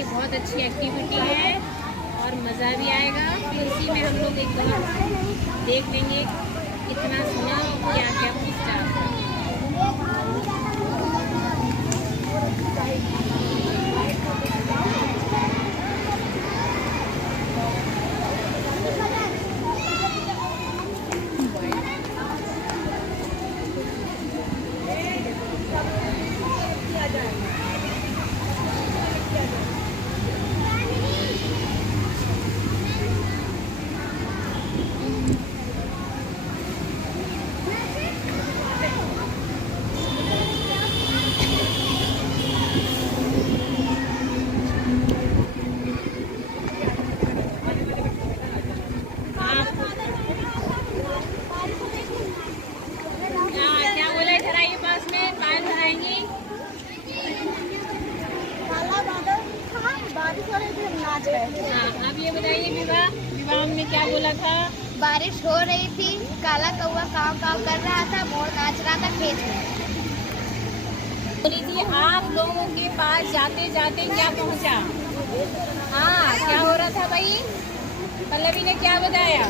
कि बहुत अच्छी एक्टिविटी है और मज़ा भी आएगा। फिर इसी में हम लोग एक बार देख लेंगे कितना सुना क्या क्या पूछा। हाँ, अब ये बताइए विवाह में क्या बोला था? बारिश हो रही थी, काला कौवा काव काव कर रहा था, मोर नाच रहा था खेत में। बोली थी आप लोगों के पास जाते जाते क्या पहुंचा? हाँ, क्या हो रहा था भाई? पल्लवी ने क्या बताया?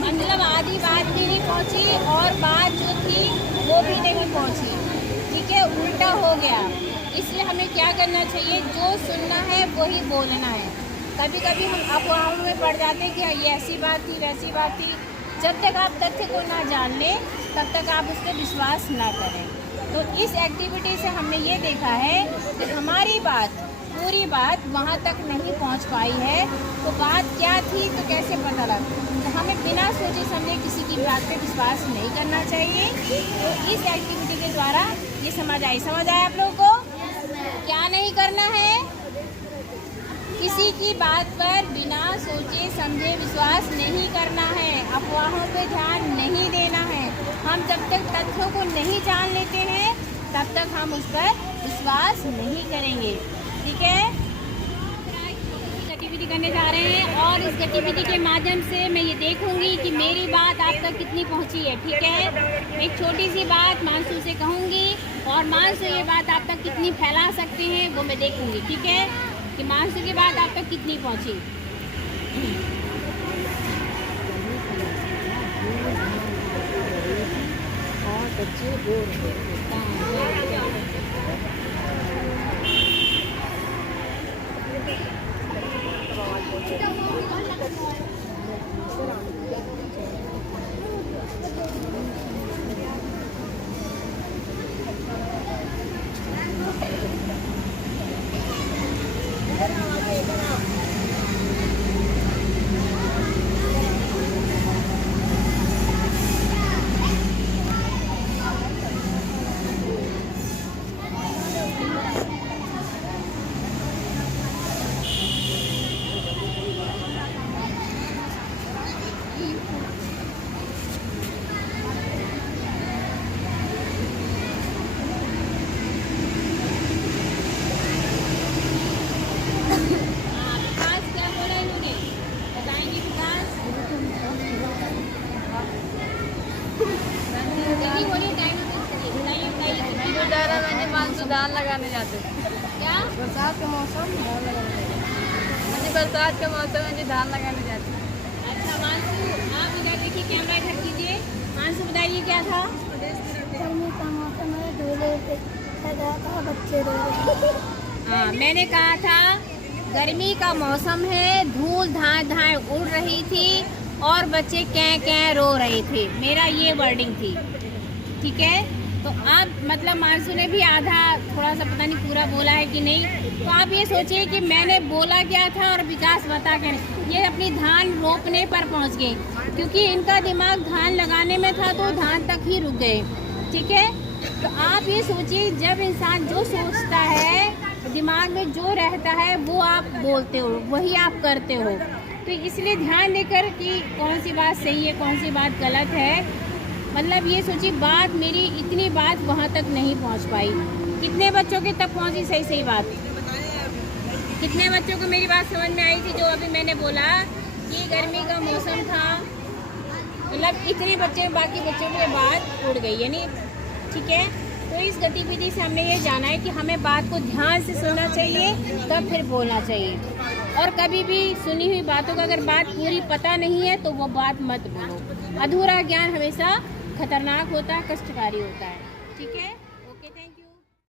मतलब आधी बात भी नहीं पहुंची और बात जो थी वो भी नहीं पहुंची। ठीक है, उल्टा हो गया। इसलिए हमें क्या करना चाहिए? जो सुनना है वही बोलना है। कभी कभी हम अफवाहों में पड़ जाते हैं कि ये ऐसी बात थी वैसी बात थी। जब तक आप तथ्य को ना जान लें तब तक आप उस पर विश्वास ना करें। तो इस एक्टिविटी से हमने ये देखा है कि हमारी बात पूरी बात वहाँ तक नहीं पहुँच पाई है। तो बात क्या थी तो कैसे पता लगा? तो हमें बिना सोचे समझे किसी की बात पे विश्वास नहीं करना चाहिए। तो इस एक्टिविटी के द्वारा ये समझ आया आप लोगों को? क्या नहीं करना है? किसी की बात पर बिना सोचे समझे विश्वास नहीं करना है। अफवाहों पे ध्यान नहीं देना है। हम जब तक तथ्यों को नहीं जान लेते हैं तब तक हम उस पर विश्वास नहीं करेंगे। ठीक है, गतिविधि करने जा रहे हैं और इस गतिविधि के माध्यम से मैं ये देखूंगी कि मेरी बात आप तक कितनी पहुंची है। ठीक है, एक छोटी सी बात मानसू से कहूंगी और मानसू ये बात आप तक कितनी फैला सकते हैं वो मैं देखूंगी। ठीक है, कि मानसू की बात आप तक कितनी पहुंची। धान लगाने जाते क्या बरसात का मौसम धान लगाने जाते बरसात का मौसम है जी धान लगाने जाते। अच्छा मानसू, आप इधर देखिए, कैमरा इधर कीजिए। मानसू बताइए क्या था? गर्मी का मौसम है, झूले पे लगा था, बच्चे रो रहे हैं। हाँ, मैंने कहा था गर्मी का मौसम है, धूल धाए धाए उड़ रही थी और बच्चे कै कै रो रहे थे। मेरा ये वर्डिंग थी। ठीक है, तो अब मतलब मानसू ने भी आधा थोड़ा सा पता नहीं पूरा बोला है कि नहीं। तो आप ये सोचिए कि मैंने बोला क्या था और विकास बता के ये अपनी धान रोपने पर पहुंच गए, क्योंकि इनका दिमाग धान लगाने में था तो धान तक ही रुक गए। ठीक है, तो आप ये सोचिए जब इंसान जो सोचता है दिमाग में जो रहता है वो आप बोलते हो, वही आप करते हो। तो इसलिए ध्यान देकर कि कौन सी बात सही है कौन सी बात गलत है। मतलब ये सोचिए बात मेरी इतनी बात वहाँ तक नहीं पहुँच पाई। कितने बच्चों के तक पहुँची सही सही बात? कितने बच्चों को मेरी बात समझ में आई थी जो अभी मैंने बोला कि गर्मी का मौसम था? मतलब इतने बच्चे, बाकी बच्चों की बात उड़ गई, यानी ठीक है। तो इस गतिविधि से हमने ये जाना है कि हमें बात को ध्यान से सुनना चाहिए, तब फिर बोलना चाहिए। और कभी भी सुनी हुई बातों का अगर बात पूरी पता नहीं है तो वो बात मत बोलो। अधूरा ज्ञान हमेशा खतरनाक होता है, कष्टकारी होता है। ठीक है।